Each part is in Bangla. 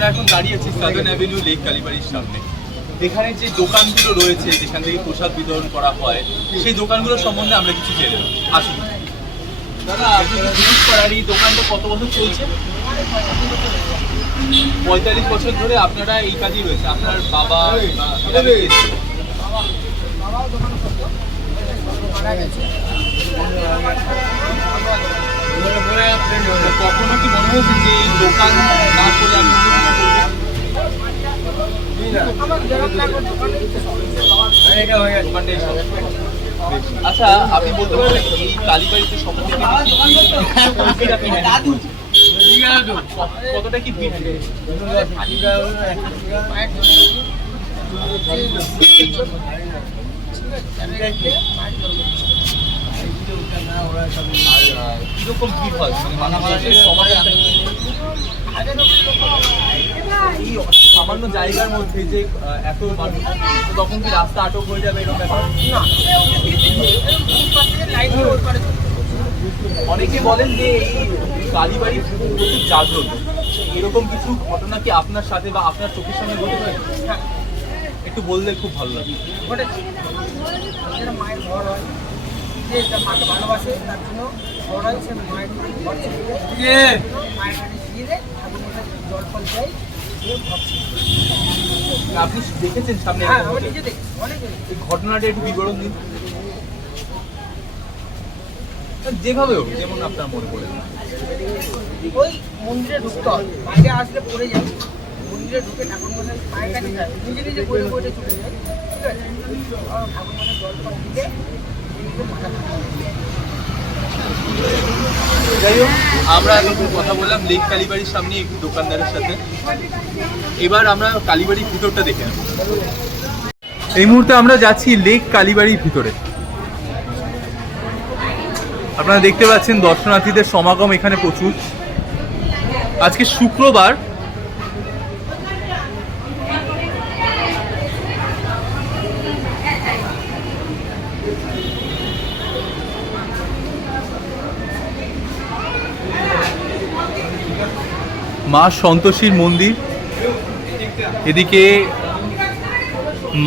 আমরা এখন দাঁড়িয়ে আছি সাদার্ন অ্যাভিনিউ লেক কালীবাড়ির সামনে। এখানে যে দোকানগুলো রয়েছে, যেখান থেকে প্রসাদ বিতরণ করা হয়, সেই দোকানগুলো সম্বন্ধে আমরা কিছু জেনে আসুন। দাদা, আপনি কি জিজ্ঞেস করার এই দোকানটা কত বছর চলছে? পঁয়তাল্লিশ বছর ধরে আপনারা এই কাজই রয়েছে। আপনার বাবা? কখনো কি মনে হয়েছে যে এই দোকান না করে আমি অন্য কিছু করব? দোকানটাই সব। বেশ। আচ্ছা আপনি বলতে পারবেন এই কালীবাড়িতে manage করছেন? কতটা কি ভিড় কীরকম ভিড় হয়? মানে মানুষের সবাই সামান্য জায়গার মধ্যে যে এত মানুষ তখন কি রাস্তা আটক হয়ে যাবে এরকম ব্যাপার? অনেকে বলেন যে কালীবাড়ি প্রচুর জাগ্রত। এরকম কিছু ঘটনা কি আপনার সাথে বা আপনার চোখের সামনে ঘটে হয়েছে একটু বললে খুব ভালো লাগে। ঘটেছে। মায়ের ঘর হয় যে মাকে ভালোবাসে তার জন্য আপনি দেখেছেন সামনে হ্যাঁ। ঘটনাটা একটু বিবরণ দিন। যেভাবে হোক যেমন আপনার মনে পড়ে। ওই মন্দিরে ঢুকতে হয় বাইরে আসলে পড়ে যায় মন্দিরে ঢুকে ঠাকুর মশাই মায়ের কাছে যায়। নিজে নিজে বইয়ে বইয়ে চলে যায়। ঠিক আছে? ঠাকুর মশাই জল ফল মাথা। যাই হোক, আমরা এখন কথা বললাম লেক কালীবাড়ির সামনে একটু দোকানদারের সাথে। এবার আমরা কালীবাড়ির ভিতরটা দেখে এই মুহূর্তে আমরা যাচ্ছি লেক কালীবাড়ির ভিতরে। আপনারা দেখতে পাচ্ছেন দর্শনার্থীদের সমাগম এখানে প্রচুর। আজকে শুক্রবার মা সন্তোষীর মন্দির। এদিকে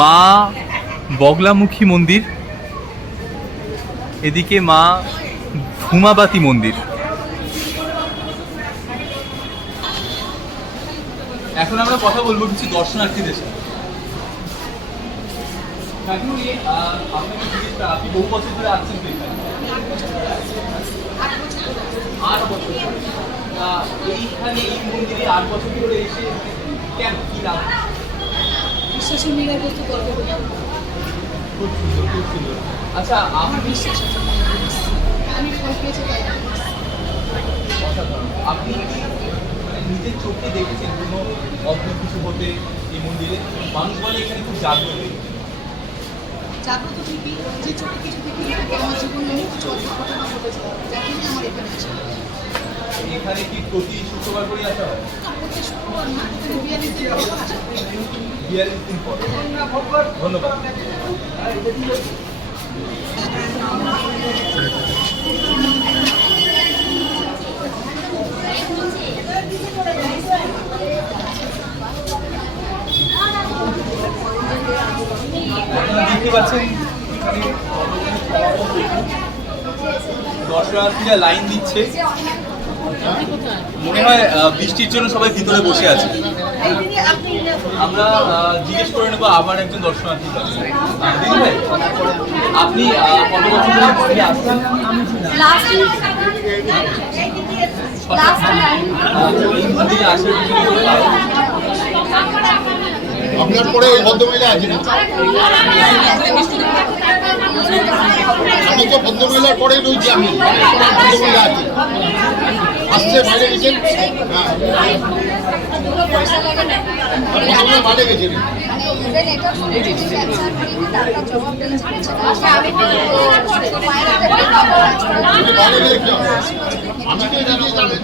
মা বগলামুখী মন্দির। এদিকে মা ধুমাবাতি মন্দির। এখন আমরা কথা বলব কিছু দর্শনার্থীদের সাথে। আপনি বহু বছর ধরে আট বছর এইখানে এই মন্দিরে আট বছর ধরে এসে কেন কি লাভ? বিশ্বাসী মেয়েরা খুব সুন্দর আচ্ছা আমার বিশ্বাস আছে আমি ফল পেয়েছি। আপনি মানে নিজের চোখে দেখেছেন কোনো অদ্ভুত কিছু হতে এই মন্দিরে? মানুষ বলে এখানে খুব জাগ্রত। জাগ্রত ঠিকই যে চোখে কিছু দেখি আমার জীবনে অনেক কিছু অদ্ভুত ঘটনা ঘটেছে যার জন্য আমার এখানে আসা এখানে কি প্রতি শুক্রবার করে আসা হয়? বিয়াল্লিশ দিন পর ধন্যবাদ দর্শনার্থীরা লাইন দিচ্ছে। মনে হয় বৃষ্টির জন্য সবাই ভিতরে বসে আছে। আমরা জিজ্ঞেস করে নেব আবার একজন দর্শনার্থী আপনি কত বছর ধরে আসছেন আসার? আপনার পরে ওই ভদ্রমহিলা আছে না? ভদ্রমহিলার পরেই রয়েছি আমি। ভদ্রমহিলা আসছে, বাইরে গেছেন? হ্যাঁ। ভদ্রমহিলা জানেন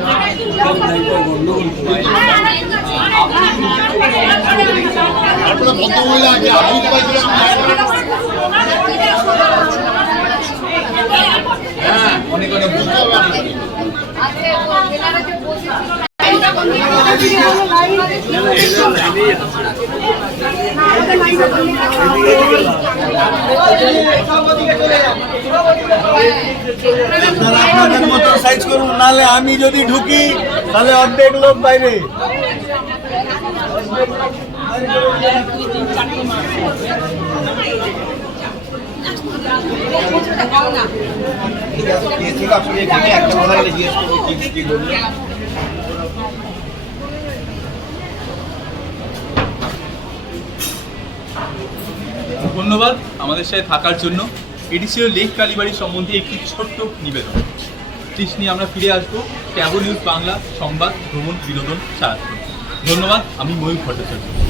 তারপরে ভদ্রমহিলা আমি তো পাইছিলাম হ্যাঁ। অনেক অনেক বুঝতে হবে। আপনারা আপনাদের মতো সাইজ করুন নাহলে আমি যদি ঢুকি তাহলে অর্ধেক লোক বাইরে। ধন্যবাদ আমাদের সাথে থাকার জন্য। এটি ছিল লেক কালীবাড়ি সম্বন্ধে একটি ছোট্ট নিবেদন। ত্রিশ নিয়ে আমরা ফিরে আসব। ট্যাবো নিউজ বাংলা, সংবাদ, ভ্রমণ, বিনোদন, সাহায্য। ধন্যবাদ, আমি ময়ূর ভট্টাচার্য।